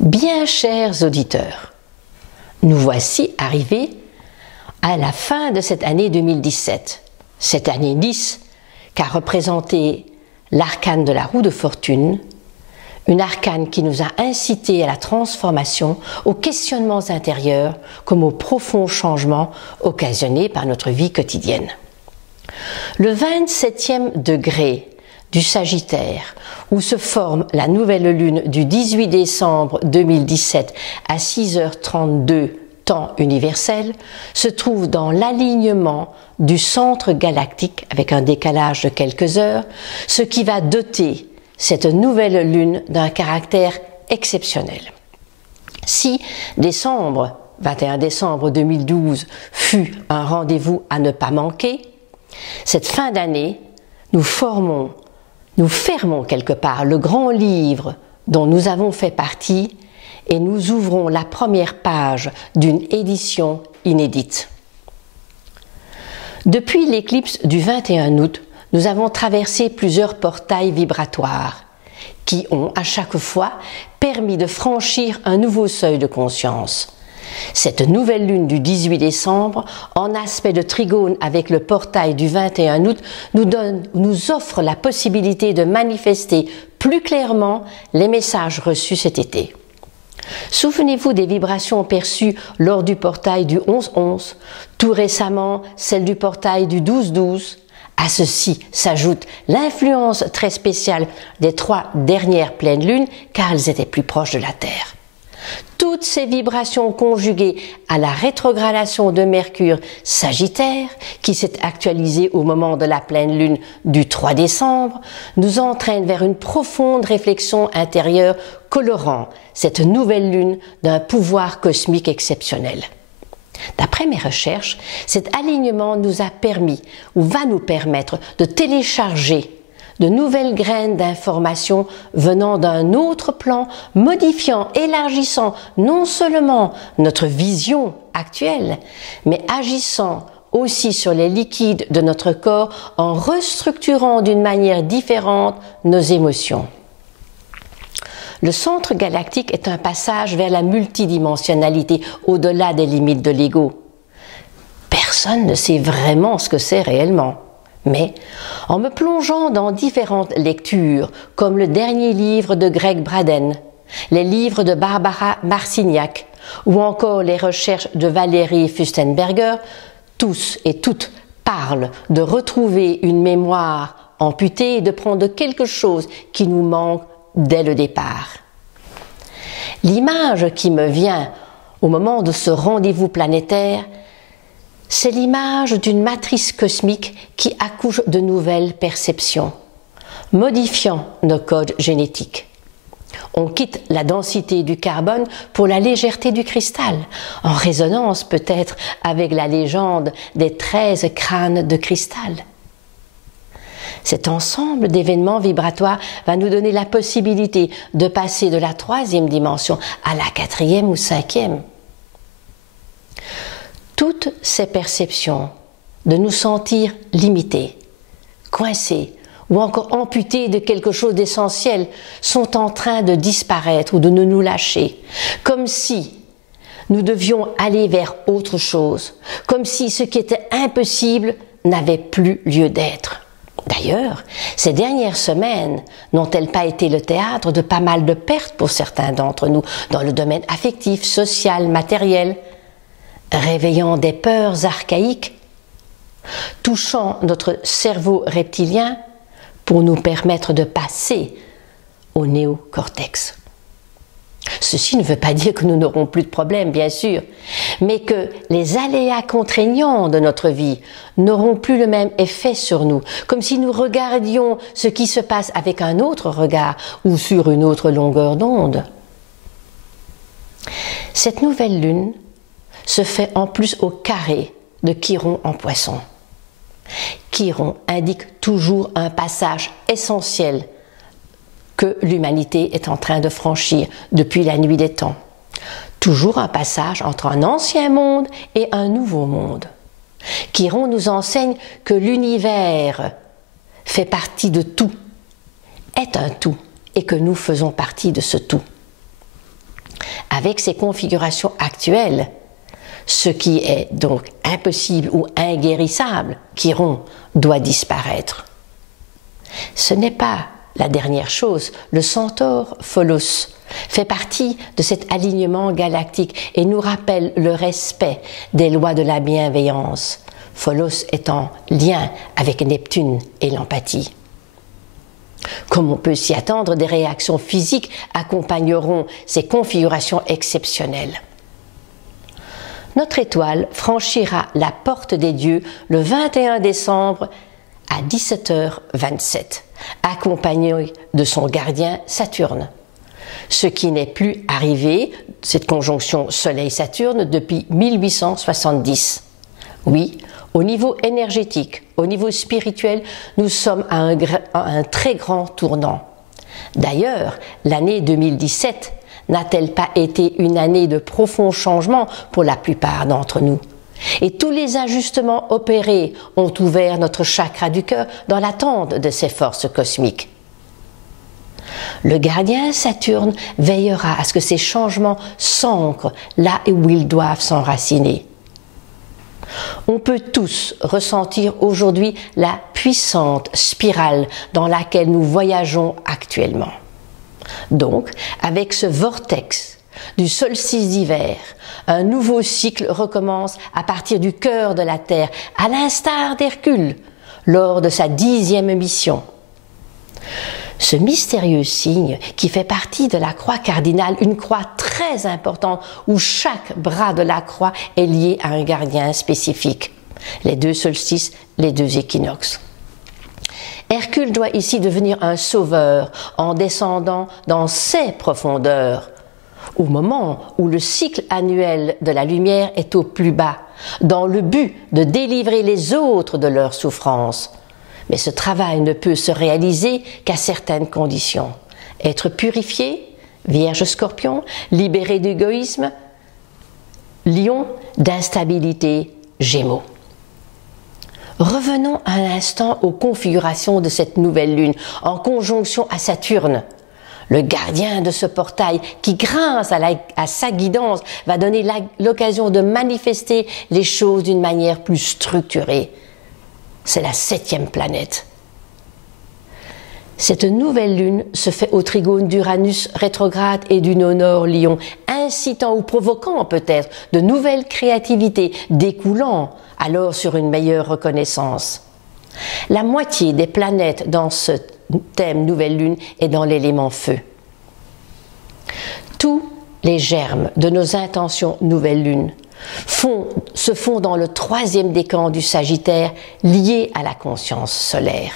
Bien chers auditeurs, nous voici arrivés à la fin de cette année 2017, cette année 10 qu'a représenté l'arcane de la roue de fortune, une arcane qui nous a incités à la transformation, aux questionnements intérieurs comme aux profonds changements occasionnés par notre vie quotidienne. Le 27e degré du Sagittaire, où se forme la nouvelle lune du 18 décembre 2017 à 6h32 temps universel, se trouve dans l'alignement du centre galactique avec un décalage de quelques heures, ce qui va doter cette nouvelle lune d'un caractère exceptionnel. Si 21 décembre 2012 fut un rendez-vous à ne pas manquer, cette fin d'année, nous fermons quelque part le grand livre dont nous avons fait partie et nous ouvrons la première page d'une édition inédite. Depuis l'éclipse du 21 août, nous avons traversé plusieurs portails vibratoires qui ont à chaque fois permis de franchir un nouveau seuil de conscience. Cette nouvelle lune du 18 décembre, en aspect de trigone avec le portail du 21 août, nous offre la possibilité de manifester plus clairement les messages reçus cet été. Souvenez-vous des vibrations perçues lors du portail du 11-11, tout récemment celle du portail du 12-12. À ceci s'ajoute l'influence très spéciale des 3 dernières pleines lunes car elles étaient plus proches de la Terre. Toutes ces vibrations conjuguées à la rétrogradation de Mercure Sagittaire, qui s'est actualisée au moment de la pleine lune du 3 décembre, nous entraînent vers une profonde réflexion intérieure colorant cette nouvelle lune d'un pouvoir cosmique exceptionnel. D'après mes recherches, cet alignement nous a permis ou va nous permettre de télécharger de nouvelles graines d'informations venant d'un autre plan, modifiant, élargissant non seulement notre vision actuelle, mais agissant aussi sur les liquides de notre corps en restructurant d'une manière différente nos émotions. Le centre galactique est un passage vers la multidimensionnalité, au-delà des limites de l'ego. Personne ne sait vraiment ce que c'est réellement. Mais, en me plongeant dans différentes lectures, comme le dernier livre de Greg Braden, les livres de Barbara Marcignac, ou encore les recherches de Valérie Furstenberger, tous et toutes parlent de retrouver une mémoire amputée et de prendre quelque chose qui nous manque dès le départ. L'image qui me vient au moment de ce rendez-vous planétaire, c'est l'image d'une matrice cosmique qui accouche de nouvelles perceptions, modifiant nos codes génétiques. On quitte la densité du carbone pour la légèreté du cristal, en résonance peut-être avec la légende des 13 crânes de cristal. Cet ensemble d'événements vibratoires va nous donner la possibilité de passer de la 3e dimension à la 4e ou 5e. Toutes ces perceptions de nous sentir limités, coincés ou encore amputés de quelque chose d'essentiel sont en train de disparaître ou de nous lâcher, comme si nous devions aller vers autre chose, comme si ce qui était impossible n'avait plus lieu d'être. D'ailleurs, ces dernières semaines n'ont-elles pas été le théâtre de pas mal de pertes pour certains d'entre nous dans le domaine affectif, social, matériel, réveillant des peurs archaïques, touchant notre cerveau reptilien pour nous permettre de passer au néocortex. Ceci ne veut pas dire que nous n'aurons plus de problèmes, bien sûr, mais que les aléas contraignants de notre vie n'auront plus le même effet sur nous, comme si nous regardions ce qui se passe avec un autre regard ou sur une autre longueur d'onde. Cette nouvelle lune se fait en plus au carré de Chiron en Poisson. Chiron indique toujours un passage essentiel que l'humanité est en train de franchir depuis la nuit des temps. Toujours un passage entre un ancien monde et un nouveau monde. Chiron nous enseigne que l'univers fait partie de tout, est un tout, et que nous faisons partie de ce tout. avec ces configurations actuelles, ce qui est donc impossible ou inguérissable, Chiron, doit disparaître. Ce n'est pas la dernière chose. Le centaure Pholos fait partie de cet alignement galactique et nous rappelle le respect des lois de la bienveillance, Pholos est en lien avec Neptune et l'empathie. Comme on peut s'y attendre, des réactions physiques accompagneront ces configurations exceptionnelles. Notre étoile franchira la porte des dieux le 21 décembre à 17h27, accompagnée de son gardien Saturne. Ce qui n'est plus arrivé, cette conjonction Soleil-Saturne, depuis 1870. Oui, au niveau énergétique, au niveau spirituel, nous sommes à un très grand tournant. D'ailleurs, l'année 2017 n'a-t-elle pas été une année de profonds changements pour la plupart d'entre nous? Et tous les ajustements opérés ont ouvert notre chakra du cœur dans l'attente de ces forces cosmiques. Le gardien Saturne veillera à ce que ces changements s'ancrent là où ils doivent s'enraciner. On peut tous ressentir aujourd'hui la puissante spirale dans laquelle nous voyageons actuellement. Donc, avec ce vortex du solstice d'hiver, un nouveau cycle recommence à partir du cœur de la Terre, à l'instar d'Hercule, lors de sa 10e mission. Ce mystérieux signe qui fait partie de la croix cardinale, une croix très importante où chaque bras de la croix est lié à un gardien spécifique. Les 2 solstices, les 2 équinoxes. Hercule doit ici devenir un sauveur en descendant dans ces profondeurs, au moment où le cycle annuel de la lumière est au plus bas, dans le but de délivrer les autres de leurs souffrances. Mais ce travail ne peut se réaliser qu'à certaines conditions. Être purifié, Vierge Scorpion, libéré d'égoïsme, Lion, d'instabilité, Gémeaux. Revenons un instant aux configurations de cette nouvelle lune, en conjonction à Saturne. Le gardien de ce portail, qui grâce à sa guidance, va donner l'occasion de manifester les choses d'une manière plus structurée. C'est la 7e planète. Cette nouvelle lune se fait au trigone d'Uranus rétrograde et du nœud nord Lion, incitant ou provoquant peut-être de nouvelles créativités, découlant alors sur une meilleure reconnaissance. La moitié des planètes dans ce thème nouvelle lune est dans l'élément feu. Tous les germes de nos intentions nouvelle lune se font dans le 3e décan du Sagittaire, lié à la conscience solaire.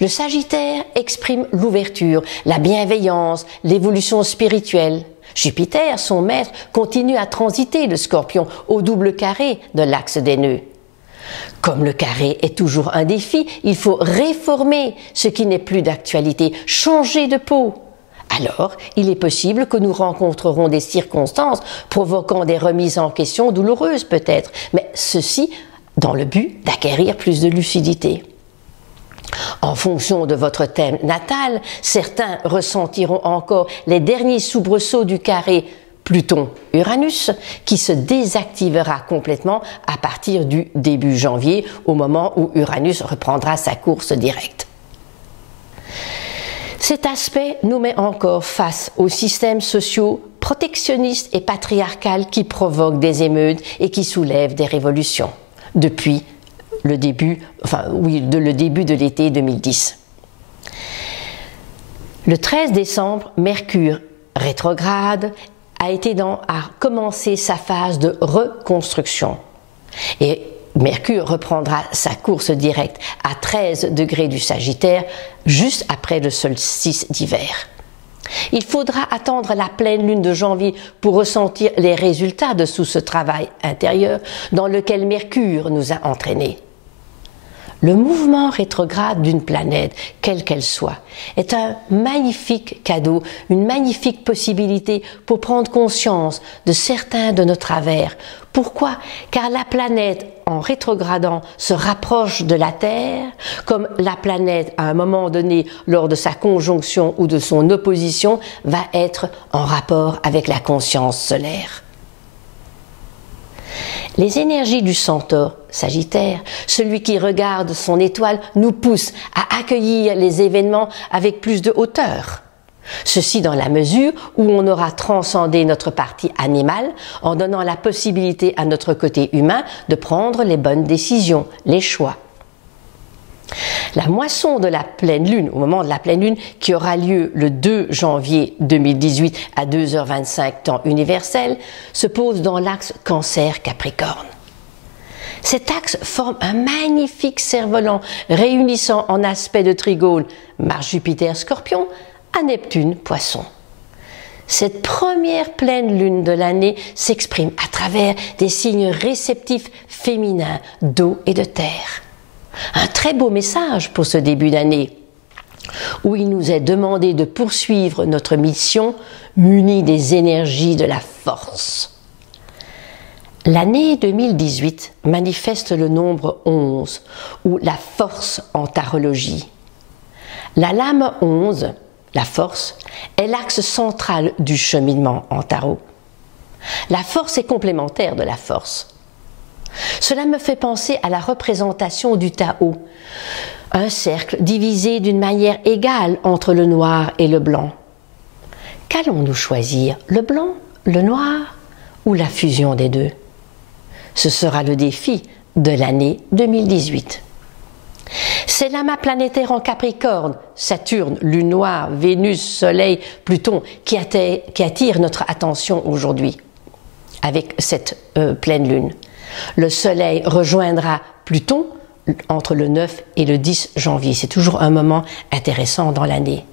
Le Sagittaire exprime l'ouverture, la bienveillance, l'évolution spirituelle. Jupiter, son maître, continue à transiter le Scorpion au double carré de l'axe des nœuds. Comme le carré est toujours un défi, il faut réformer ce qui n'est plus d'actualité, changer de peau. Alors, il est possible que nous rencontrerons des circonstances provoquant des remises en question douloureuses peut-être, mais ceci dans le but d'acquérir plus de lucidité. En fonction de votre thème natal, certains ressentiront encore les derniers soubresauts du carré Pluton-Uranus qui se désactivera complètement à partir du début janvier, au moment où Uranus reprendra sa course directe. Cet aspect nous met encore face aux systèmes sociaux protectionnistes et patriarcales qui provoquent des émeutes et qui soulèvent des révolutions depuis le début de l'été 2010. Le 13 décembre, Mercure rétrograde a commencé sa phase de reconstruction. Et Mercure reprendra sa course directe à 13 degrés du Sagittaire, juste après le solstice d'hiver. Il faudra attendre la pleine lune de janvier pour ressentir les résultats de tout ce travail intérieur dans lequel Mercure nous a entraînés. Le mouvement rétrograde d'une planète, quelle qu'elle soit, est un magnifique cadeau, une magnifique possibilité pour prendre conscience de certains de nos travers. Pourquoi? Car la planète, en rétrogradant, se rapproche de la Terre, comme la planète, à un moment donné, lors de sa conjonction ou de son opposition, va être en rapport avec la conscience solaire. Les énergies du centaure, Sagittaire, celui qui regarde son étoile, nous poussent à accueillir les événements avec plus de hauteur. Ceci dans la mesure où on aura transcendé notre partie animale en donnant la possibilité à notre côté humain de prendre les bonnes décisions, les choix. La moisson de la pleine lune, au moment de la pleine lune, qui aura lieu le 2 janvier 2018 à 2h25 temps universel, se pose dans l'axe Cancer-Capricorne. Cet axe forme un magnifique cerf-volant réunissant en aspect de trigone Mars-Jupiter-Scorpion à Neptune-Poisson. Cette première pleine lune de l'année s'exprime à travers des signes réceptifs féminins d'eau et de terre. Un très beau message pour ce début d'année, où il nous est demandé de poursuivre notre mission munis des énergies de la force. L'année 2018 manifeste le nombre 11, ou la force en tarologie. La lame 11, la force, est l'axe central du cheminement en tarot. La force est complémentaire de la force. Cela me fait penser à la représentation du Tao, un cercle divisé d'une manière égale entre le noir et le blanc. Qu'allons-nous choisir, le blanc, le noir ou la fusion des deux? Ce sera le défi de l'année 2018. C'est l'amas planétaire en Capricorne, Saturne, Lune noire, Vénus, Soleil, Pluton, qui attire notre attention aujourd'hui avec cette pleine lune. Le Soleil rejoindra Pluton entre le 9 et le 10 janvier. C'est toujours un moment intéressant dans l'année.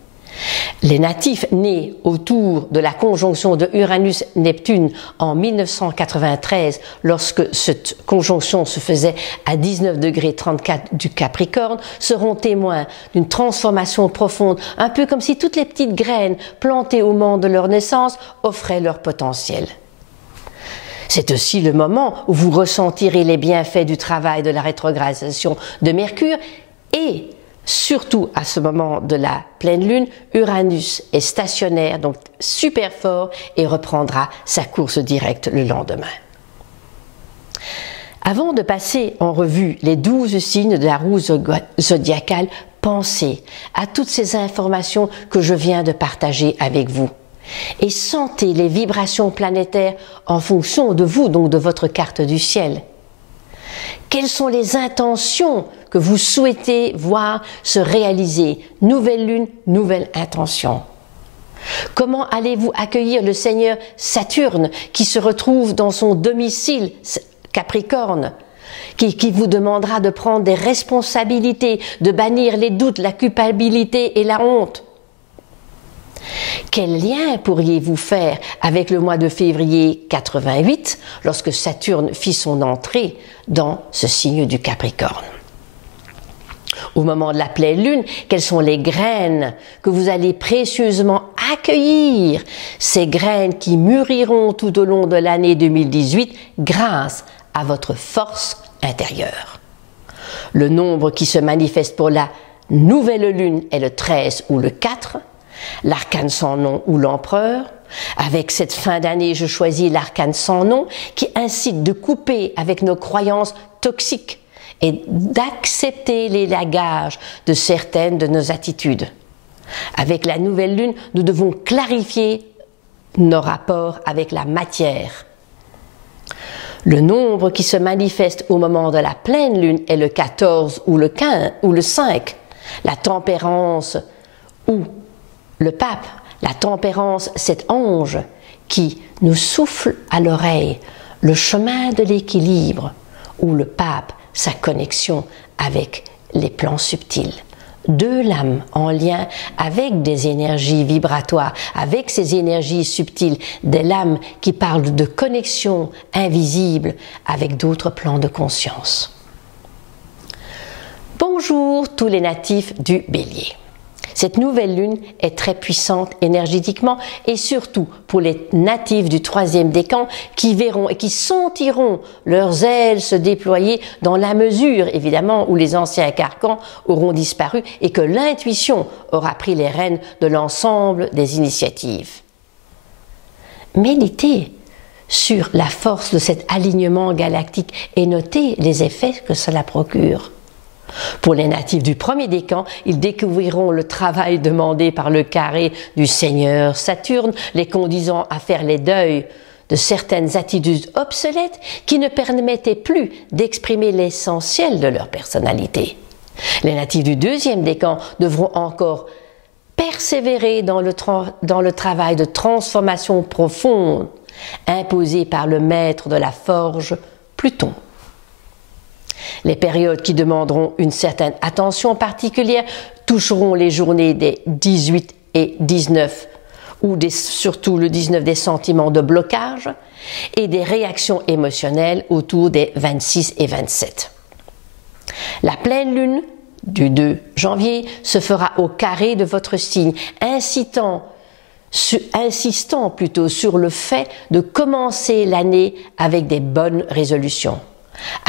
Les natifs nés autour de la conjonction de Uranus-Neptune en 1993, lorsque cette conjonction se faisait à 19,34 degrés du Capricorne, seront témoins d'une transformation profonde, un peu comme si toutes les petites graines plantées au moment de leur naissance offraient leur potentiel. C'est aussi le moment où vous ressentirez les bienfaits du travail de la rétrogradation de Mercure et surtout à ce moment de la pleine lune, Uranus est stationnaire, donc super fort, et reprendra sa course directe le lendemain. Avant de passer en revue les 12 signes de la roue zodiacale, pensez à toutes ces informations que je viens de partager avec vous. Et sentez les vibrations planétaires en fonction de vous, donc de votre carte du ciel. Quelles sont les intentions que vous souhaitez voir se réaliser? Nouvelle lune, nouvelle intention. Comment allez-vous accueillir le Seigneur Saturne qui se retrouve dans son domicile Capricorne, qui vous demandera de prendre des responsabilités, de bannir les doutes, la culpabilité et la honte? Quel lien pourriez-vous faire avec le mois de février 88, lorsque Saturne fit son entrée dans ce signe du Capricorne? Au moment de la pleine lune, quelles sont les graines que vous allez précieusement accueillir? Ces graines qui mûriront tout au long de l'année 2018 grâce à votre force intérieure. Le nombre qui se manifeste pour la nouvelle lune est le 13 ou le 4. L'arcane sans nom ou l'empereur. Avec cette fin d'année, je choisis l'arcane sans nom qui incite de couper avec nos croyances toxiques et d'accepter les lagages de certaines de nos attitudes. Avec la nouvelle lune, nous devons clarifier nos rapports avec la matière. Le nombre qui se manifeste au moment de la pleine lune est le 14 ou le 15 ou le 5. La tempérance ou le pape, la tempérance, cet ange qui nous souffle à l'oreille le chemin de l'équilibre, ou le pape, sa connexion avec les plans subtils. Deux lames en lien avec des énergies vibratoires, avec ces énergies subtiles, des lames qui parlent de connexion invisible avec d'autres plans de conscience. Bonjour tous les natifs du Bélier. Cette nouvelle lune est très puissante énergétiquement et surtout pour les natifs du 3e décan qui verront et qui sentiront leurs ailes se déployer dans la mesure évidemment où les anciens carcans auront disparu et que l'intuition aura pris les rênes de l'ensemble des initiatives. Méditez sur la force de cet alignement galactique et notez les effets que cela procure. Pour les natifs du 1er décan, ils découvriront le travail demandé par le carré du Seigneur Saturne, les conduisant à faire les deuils de certaines attitudes obsolètes qui ne permettaient plus d'exprimer l'essentiel de leur personnalité. Les natifs du 2e décan devront encore persévérer dans le travail de transformation profonde imposé par le maître de la forge, Pluton. Les périodes qui demanderont une certaine attention particulière toucheront les journées des 18 et 19 ou surtout le 19 des sentiments de blocage et des réactions émotionnelles autour des 26 et 27. La pleine lune du 2 janvier se fera au carré de votre signe, insistant plutôt sur le fait de commencer l'année avec des bonnes résolutions.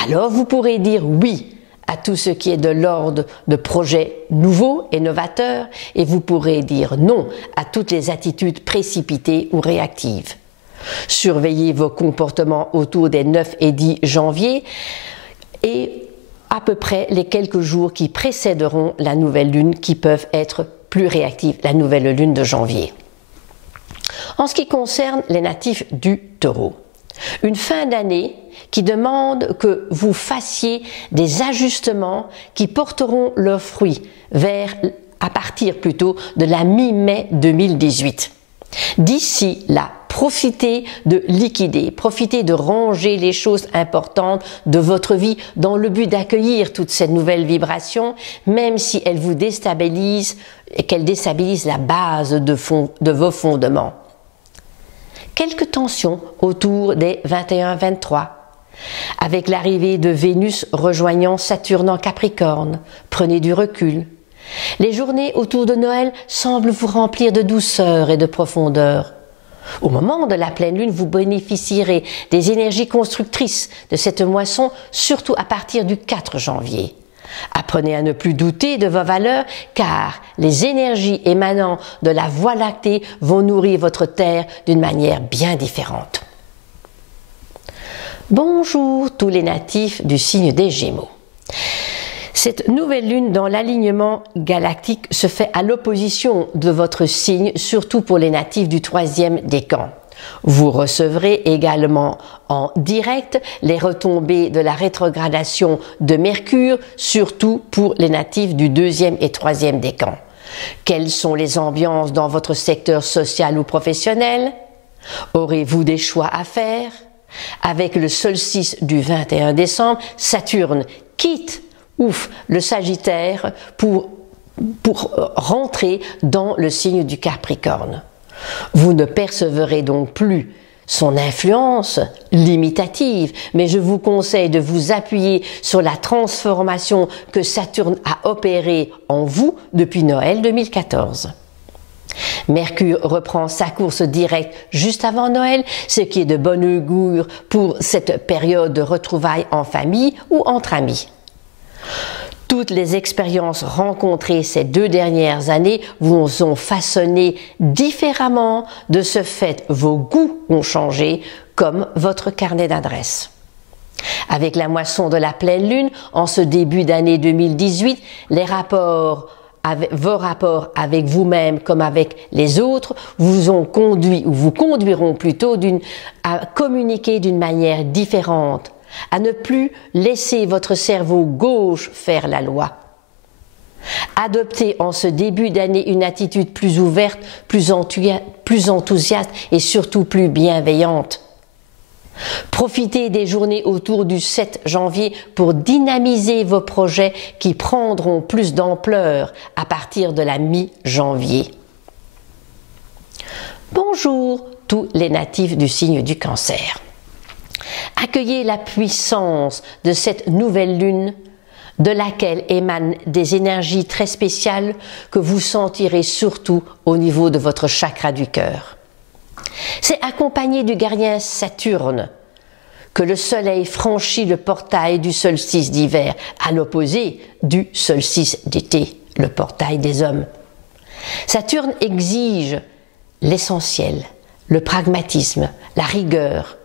Alors vous pourrez dire oui à tout ce qui est de l'ordre de projets nouveaux et novateurs et vous pourrez dire non à toutes les attitudes précipitées ou réactives. Surveillez vos comportements autour des 9 et 10 janvier et à peu près les quelques jours qui précéderont la nouvelle lune qui peuvent être plus réactives, la nouvelle lune de janvier. En ce qui concerne les natifs du Taureau, une fin d'année qui demande que vous fassiez des ajustements qui porteront leurs fruits à partir plutôt de la mi-mai 2018. D'ici là, profitez de liquider, profitez de ranger les choses importantes de votre vie dans le but d'accueillir toute cette nouvelle vibration, même si elle vous déstabilise et qu'elle déstabilise la base de vos fondements. Quelques tensions autour des 21-23. Avec l'arrivée de Vénus rejoignant Saturne en Capricorne, prenez du recul. Les journées autour de Noël semblent vous remplir de douceur et de profondeur. Au moment de la pleine lune, vous bénéficierez des énergies constructrices de cette moisson, surtout à partir du 4 janvier. Apprenez à ne plus douter de vos valeurs, car les énergies émanant de la Voie lactée vont nourrir votre terre d'une manière bien différente. Bonjour tous les natifs du signe des Gémeaux. Cette nouvelle lune dans l'alignement galactique se fait à l'opposition de votre signe, surtout pour les natifs du 3e décan. Vous recevrez également en direct les retombées de la rétrogradation de Mercure, surtout pour les natifs du 2e et 3e décan. Quelles sont les ambiances dans votre secteur social ou professionnel? Aurez-vous des choix à faire? Avec le solstice du 21 décembre, Saturne quitte le Sagittaire pour rentrer dans le signe du Capricorne. Vous ne percevrez donc plus son influence limitative, mais je vous conseille de vous appuyer sur la transformation que Saturne a opérée en vous depuis Noël 2014. Mercure reprend sa course directe juste avant Noël, ce qui est de bon augure pour cette période de retrouvailles en famille ou entre amis. Toutes les expériences rencontrées ces 2 dernières années vous ont façonné différemment. De ce fait, vos goûts ont changé, comme votre carnet d'adresses. Avec la moisson de la pleine lune, en ce début d'année 2018, vos rapports avec vous-même comme avec les autres vous conduiront plutôt à communiquer d'une manière différente, à ne plus laisser votre cerveau gauche faire la loi. Adoptez en ce début d'année une attitude plus ouverte, plus enthousiaste et surtout plus bienveillante. Profitez des journées autour du 7 janvier pour dynamiser vos projets qui prendront plus d'ampleur à partir de la mi-janvier. Bonjour tous les natifs du signe du Cancer. Accueillez la puissance de cette nouvelle lune de laquelle émanent des énergies très spéciales que vous sentirez surtout au niveau de votre chakra du cœur. C'est accompagné du gardien Saturne que le soleil franchit le portail du solstice d'hiver, à l'opposé du solstice d'été, le portail des hommes. Saturne exige l'essentiel, le pragmatisme, la rigueur,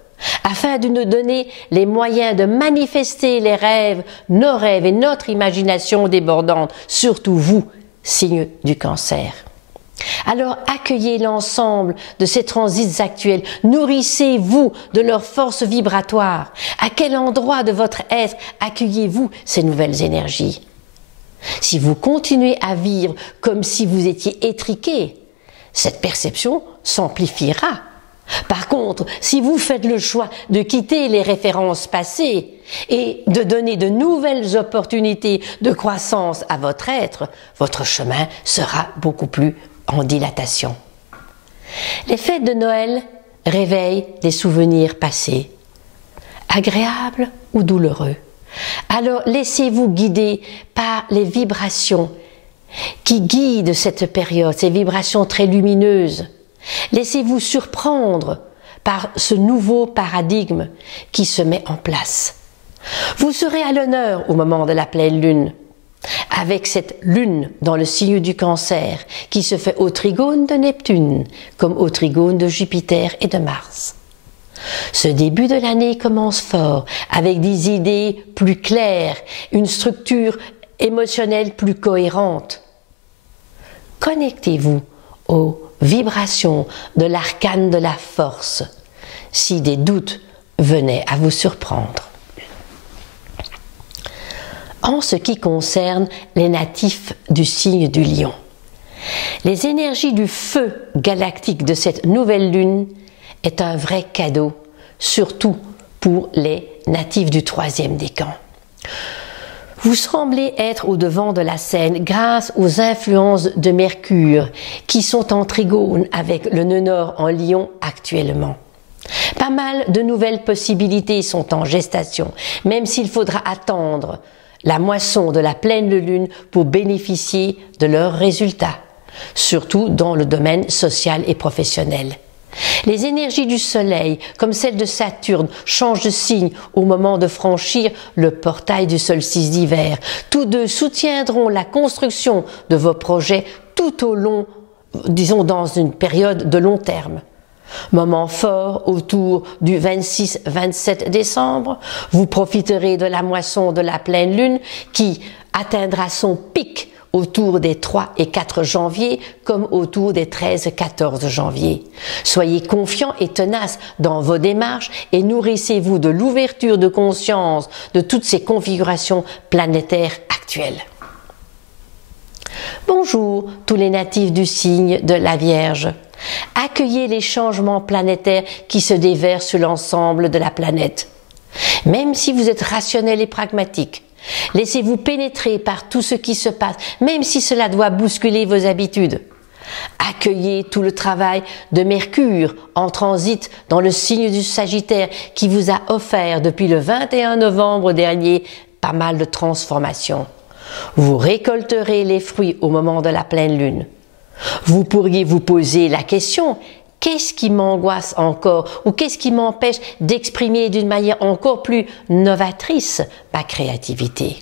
afin de nous donner les moyens de manifester les rêves, nos rêves et notre imagination débordante, surtout vous, signe du Cancer. Alors accueillez l'ensemble de ces transits actuels, nourrissez-vous de leur force vibratoire. À quel endroit de votre être accueillez-vous ces nouvelles énergies? Si vous continuez à vivre comme si vous étiez étriqué, cette perception s'amplifiera. Par contre, si vous faites le choix de quitter les références passées et de donner de nouvelles opportunités de croissance à votre être, votre chemin sera beaucoup plus en dilatation. Les fêtes de Noël réveillent des souvenirs passés, agréables ou douloureux. Alors laissez-vous guider par les vibrations qui guident cette période, ces vibrations très lumineuses. Laissez-vous surprendre par ce nouveau paradigme qui se met en place. Vous serez à l'honneur au moment de la pleine lune, avec cette lune dans le signe du Cancer qui se fait au trigone de Neptune comme au trigone de Jupiter et de Mars. Ce début de l'année commence fort, avec des idées plus claires, une structure émotionnelle plus cohérente. Connectez-vous aux vibrations de l'arcane de la force, si des doutes venaient à vous surprendre. En ce qui concerne les natifs du signe du Lion, les énergies du feu galactique de cette nouvelle lune est un vrai cadeau, surtout pour les natifs du 3e décan. Vous semblez être au devant de la scène grâce aux influences de Mercure qui sont en trigone avec le nœud nord en Lion actuellement. Pas mal de nouvelles possibilités sont en gestation, même s'il faudra attendre la moisson de la pleine lune pour bénéficier de leurs résultats, surtout dans le domaine social et professionnel. Les énergies du Soleil, comme celles de Saturne, changent de signe au moment de franchir le portail du solstice d'hiver. Tous deux soutiendront la construction de vos projets tout au long, disons dans une période de long terme. Moment fort autour du 26-27 décembre, vous profiterez de la moisson de la pleine lune qui atteindra son pic autour des 3 et 4 janvier comme autour des 13 et 14 janvier. Soyez confiants et tenaces dans vos démarches et nourrissez-vous de l'ouverture de conscience de toutes ces configurations planétaires actuelles. Bonjour tous les natifs du signe de la Vierge. Accueillez les changements planétaires qui se déversent sur l'ensemble de la planète. Même si vous êtes rationnel et pragmatique, laissez-vous pénétrer par tout ce qui se passe, même si cela doit bousculer vos habitudes. Accueillez tout le travail de Mercure en transit dans le signe du Sagittaire qui vous a offert depuis le 21 novembre dernier pas mal de transformations. Vous récolterez les fruits au moment de la pleine lune. Vous pourriez vous poser la question: qu'est-ce qui m'angoisse encore ou qu'est-ce qui m'empêche d'exprimer d'une manière encore plus novatrice ma créativité?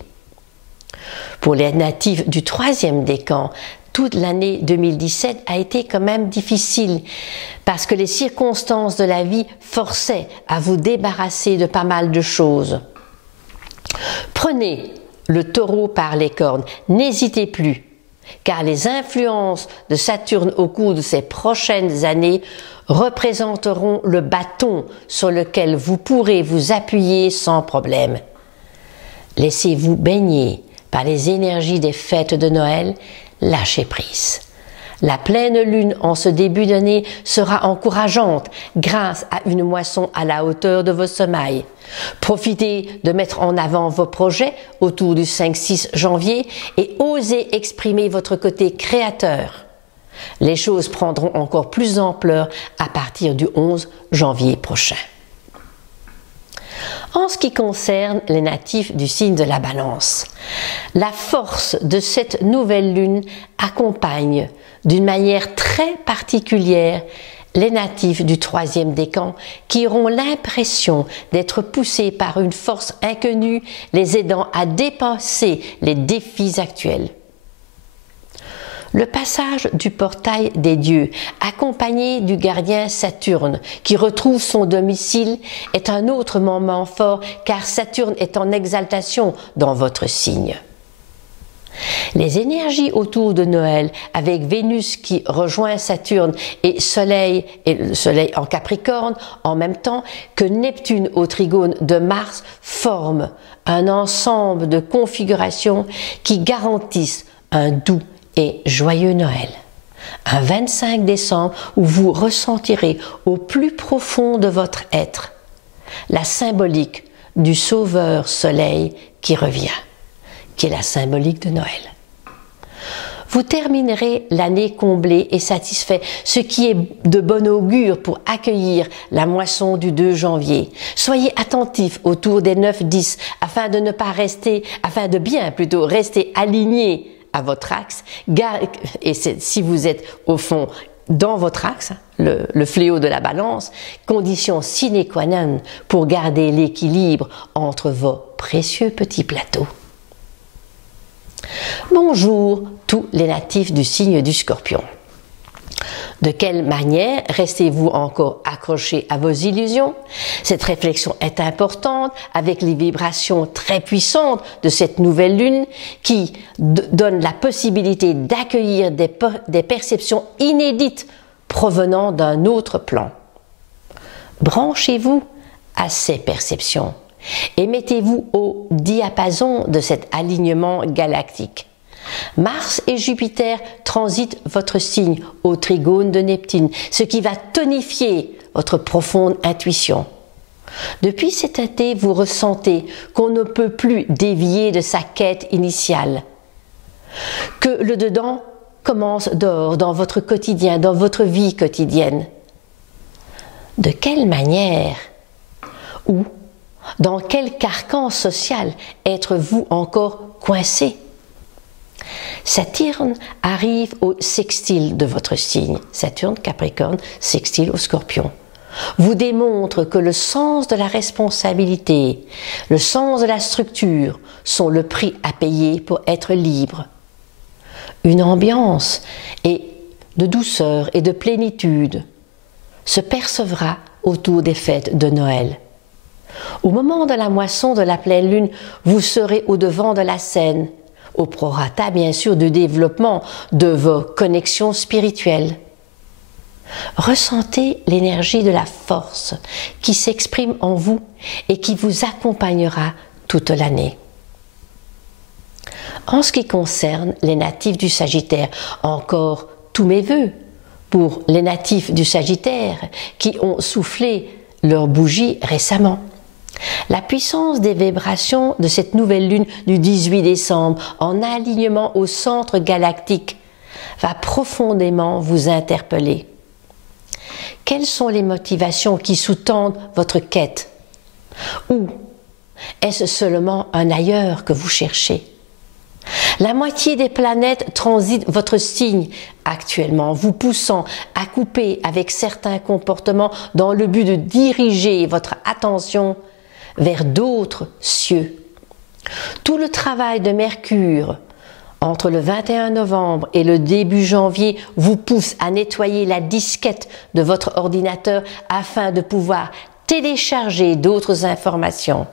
Pour les natifs du 3e décan, toute l'année 2017 a été quand même difficile parce que les circonstances de la vie forçaient à vous débarrasser de pas mal de choses. Prenez le taureau par les cornes, n'hésitez plus, car les influences de Saturne au cours de ces prochaines années représenteront le bâton sur lequel vous pourrez vous appuyer sans problème. Laissez-vous baigner par les énergies des fêtes de Noël, lâchez prise. La pleine lune en ce début d'année sera encourageante grâce à une moisson à la hauteur de vos semailles. Profitez de mettre en avant vos projets autour du 5-6 janvier et osez exprimer votre côté créateur. Les choses prendront encore plus d'ampleur à partir du 11 janvier prochain. En ce qui concerne les natifs du signe de la Balance, la force de cette nouvelle lune accompagne d'une manière très particulière les natifs du 3e décan qui auront l'impression d'être poussés par une force inconnue les aidant à dépasser les défis actuels. Le passage du portail des dieux, accompagné du gardien Saturne, qui retrouve son domicile, est un autre moment fort car Saturne est en exaltation dans votre signe. Les énergies autour de Noël, avec Vénus qui rejoint Saturne et le Soleil en Capricorne, en même temps que Neptune au trigone de Mars, forment un ensemble de configurations qui garantissent un doux et joyeux Noël. Un 25 décembre où vous ressentirez au plus profond de votre être la symbolique du Sauveur Soleil qui revient, qui est la symbolique de Noël. Vous terminerez l'année comblé et satisfait, ce qui est de bon augure pour accueillir la moisson du 2 janvier. Soyez attentifs autour des 9-10 afin de bien rester alignés à votre axe, et si vous êtes au fond dans votre axe, le fléau de la Balance, condition sine qua non pour garder l'équilibre entre vos précieux petits plateaux. Bonjour tous les natifs du signe du Scorpion. De quelle manière restez-vous encore accrochés à vos illusions? Cette réflexion est importante avec les vibrations très puissantes de cette nouvelle lune qui donne la possibilité d'accueillir des perceptions inédites provenant d'un autre plan. Branchez-vous à ces perceptions et mettez-vous au diapason de cet alignement galactique. Mars et Jupiter transitent votre signe au trigone de Neptune, ce qui va tonifier votre profonde intuition. Depuis cet été, vous ressentez qu'on ne peut plus dévier de sa quête initiale, que le dedans commence dehors, dans votre quotidien, dans votre vie quotidienne. De quelle manière ou dans quel carcan social êtes-vous encore coincé? Saturne arrive au sextile de votre signe, Saturne, Capricorne, sextile au Scorpion, vous démontre que le sens de la responsabilité, le sens de la structure sont le prix à payer pour être libre. Une ambiance de douceur et de plénitude se percevra autour des fêtes de Noël. Au moment de la moisson de la pleine lune, vous serez au-devant de la scène, au prorata bien sûr du développement de vos connexions spirituelles. Ressentez l'énergie de la force qui s'exprime en vous et qui vous accompagnera toute l'année. En ce qui concerne les natifs du Sagittaire, encore tous mes vœux pour les natifs du Sagittaire qui ont soufflé leur bougie récemment. La puissance des vibrations de cette nouvelle lune du 18 décembre en alignement au centre galactique va profondément vous interpeller. Quelles sont les motivations qui sous-tendent votre quête? Ou est-ce seulement un ailleurs que vous cherchez? La moitié des planètes transitent votre signe actuellement, vous poussant à couper avec certains comportements dans le but de diriger votre attention vers d'autres cieux. Tout le travail de Mercure entre le 21 novembre et le début janvier vous pousse à nettoyer la disquette de votre ordinateur afin de pouvoir télécharger d'autres informations.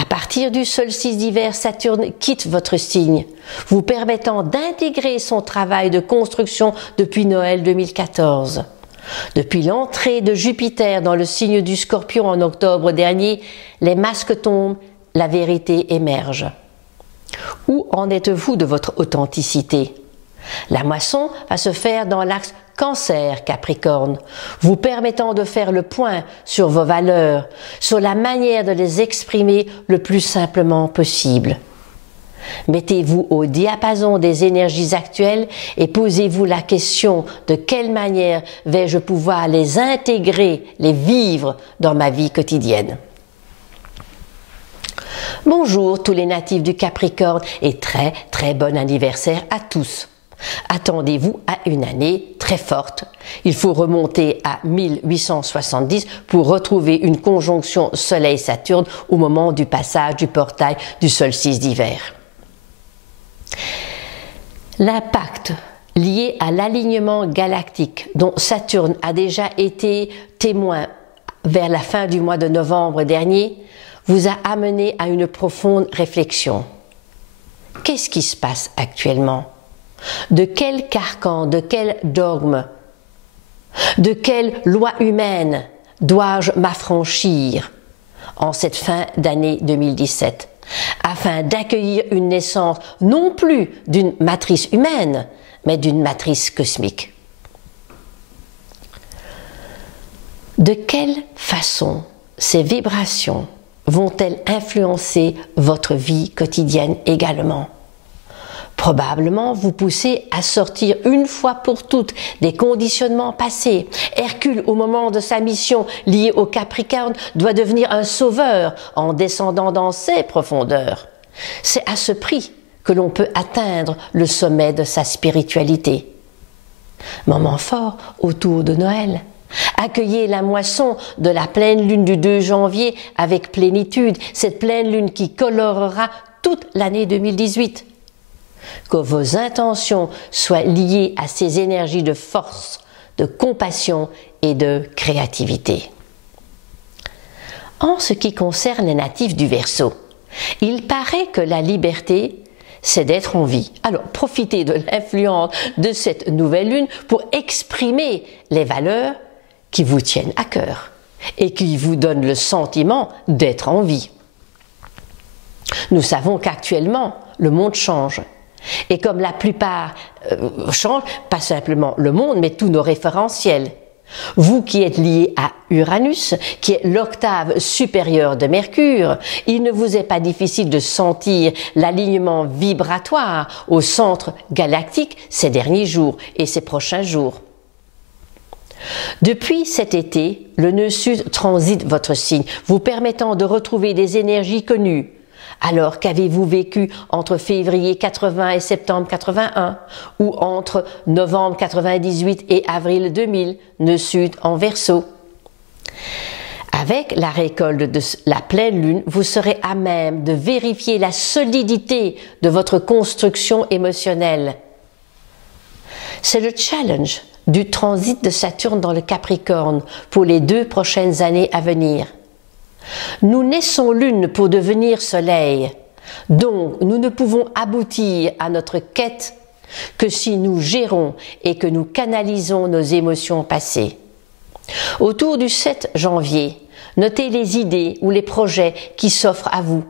À partir du solstice d'hiver, Saturne quitte votre signe, vous permettant d'intégrer son travail de construction depuis Noël 2014. Depuis l'entrée de Jupiter dans le signe du Scorpion en octobre dernier, les masques tombent, la vérité émerge. Où en êtes-vous de votre authenticité? La moisson va se faire dans l'axe Cancer-Capricorne, vous permettant de faire le point sur vos valeurs, sur la manière de les exprimer le plus simplement possible. Mettez-vous au diapason des énergies actuelles et posez-vous la question de quelle manière vais-je pouvoir les intégrer, les vivre dans ma vie quotidienne. Bonjour tous les natifs du Capricorne et très bon anniversaire à tous. Attendez-vous à une année très forte. Il faut remonter à 1870 pour retrouver une conjonction Soleil-Saturne au moment du passage du portail du solstice d'hiver. L'impact lié à l'alignement galactique dont Saturne a déjà été témoin vers la fin du mois de novembre dernier vous a amené à une profonde réflexion. Qu'est-ce qui se passe actuellement? De quel carcan, de quel dogme, de quelle loi humaine dois-je m'affranchir en cette fin d'année 2017 afin d'accueillir une naissance non plus d'une matrice humaine, mais d'une matrice cosmique? De quelle façon ces vibrations vont-elles influencer votre vie quotidienne également? Probablement vous pousser à sortir une fois pour toutes des conditionnements passés. Hercule, au moment de sa mission liée au Capricorne, doit devenir un sauveur en descendant dans ses profondeurs. C'est à ce prix que l'on peut atteindre le sommet de sa spiritualité. Moment fort autour de Noël. Accueillez la moisson de la pleine lune du 2 janvier avec plénitude, cette pleine lune qui colorera toute l'année 2018. Que vos intentions soient liées à ces énergies de force, de compassion et de créativité. En ce qui concerne les natifs du Verseau, il paraît que la liberté, c'est d'être en vie. Alors, profitez de l'influence de cette nouvelle lune pour exprimer les valeurs qui vous tiennent à cœur et qui vous donnent le sentiment d'être en vie. Nous savons qu'actuellement, le monde change. Et comme la plupart changent, pas simplement le monde, mais tous nos référentiels. Vous qui êtes lié à Uranus, qui est l'octave supérieure de Mercure, il ne vous est pas difficile de sentir l'alignement vibratoire au centre galactique ces derniers jours et ces prochains jours. Depuis cet été, le nœud sud transite votre signe, vous permettant de retrouver des énergies connues. Alors qu'avez-vous vécu entre février 80 et septembre 81 ou entre novembre 98 et avril 2000, nœud sud en Verseau? Avec la récolte de la pleine lune, vous serez à même de vérifier la solidité de votre construction émotionnelle. C'est le challenge du transit de Saturne dans le Capricorne pour les 2 prochaines années à venir. Nous naissons lune pour devenir soleil, donc nous ne pouvons aboutir à notre quête que si nous gérons et que nous canalisons nos émotions passées. Autour du 7 janvier, notez les idées ou les projets qui s'offrent à vous.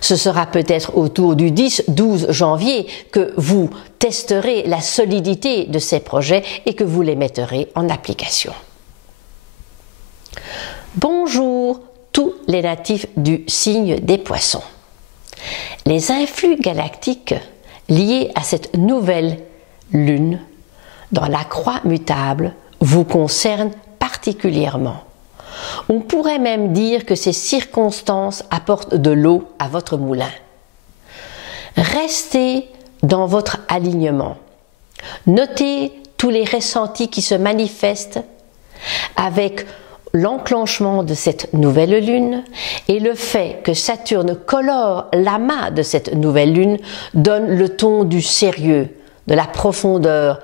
Ce sera peut-être autour du 10-12 janvier que vous testerez la solidité de ces projets et que vous les mettrez en application. Bonjour tous les natifs du signe des Poissons. Les influx galactiques liés à cette nouvelle lune dans la croix mutable vous concernent particulièrement. On pourrait même dire que ces circonstances apportent de l'eau à votre moulin. Restez dans votre alignement. Notez tous les ressentis qui se manifestent avec l'enclenchement de cette nouvelle lune et le fait que Saturne colore l'amas de cette nouvelle lune donne le ton du sérieux, de la profondeur,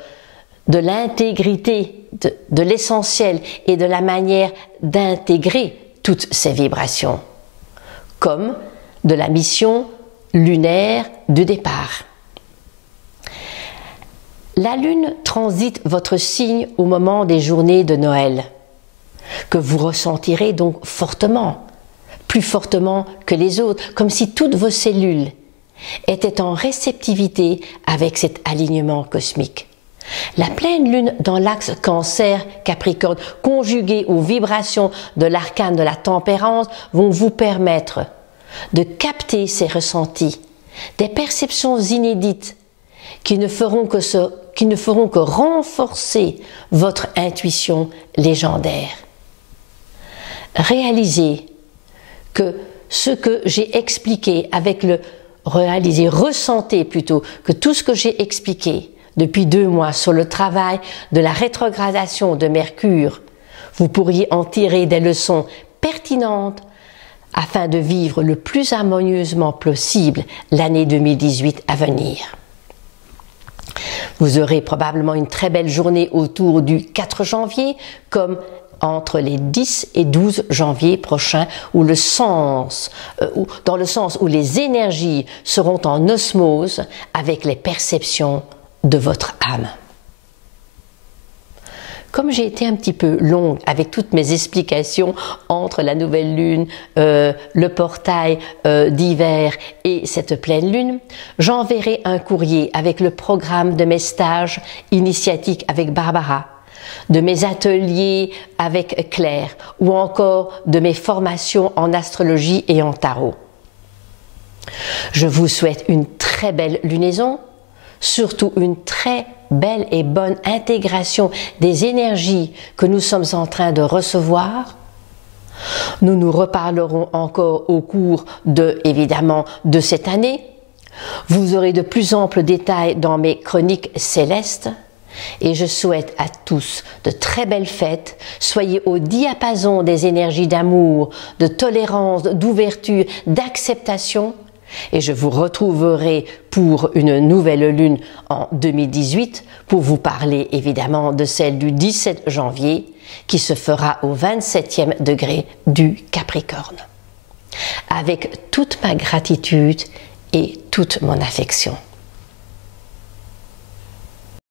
de l'intégrité, de l'essentiel et de la manière d'intégrer toutes ces vibrations, comme de la mission lunaire du départ. La lune transite votre signe au moment des journées de Noël, que vous ressentirez donc fortement, plus fortement que les autres, comme si toutes vos cellules étaient en réceptivité avec cet alignement cosmique. La pleine lune dans l'axe Cancer-Capricorne, conjuguée aux vibrations de l'arcane de la tempérance, vont vous permettre de capter ces ressentis, des perceptions inédites qui ne feront que renforcer votre intuition légendaire. Réalisez que ce que j'ai expliqué avec le réaliser, ressentez plutôt que tout ce que j'ai expliqué depuis 2 mois sur le travail de la rétrogradation de Mercure, vous pourriez en tirer des leçons pertinentes afin de vivre le plus harmonieusement possible l'année 2018 à venir. Vous aurez probablement une très belle journée autour du 4 janvier, comme entre les 10 et 12 janvier prochains, dans le sens où les énergies seront en osmose avec les perceptions de votre âme. Comme j'ai été un petit peu longue avec toutes mes explications entre la nouvelle lune, le portail d'hiver et cette pleine lune, j'enverrai un courrier avec le programme de mes stages initiatiques avec Barbara, de mes ateliers avec Claire ou encore de mes formations en astrologie et en tarot. Je vous souhaite une très belle lunaison, surtout une très belle et bonne intégration des énergies que nous sommes en train de recevoir. Nous nous reparlerons encore au cours évidemment de cette année. Vous aurez de plus amples détails dans mes chroniques célestes. Et je souhaite à tous de très belles fêtes. Soyez au diapason des énergies d'amour, de tolérance, d'ouverture, d'acceptation. Et je vous retrouverai pour une nouvelle lune en 2018 pour vous parler évidemment de celle du 17 janvier qui se fera au 27e degré du Capricorne. Avec toute ma gratitude et toute mon affection.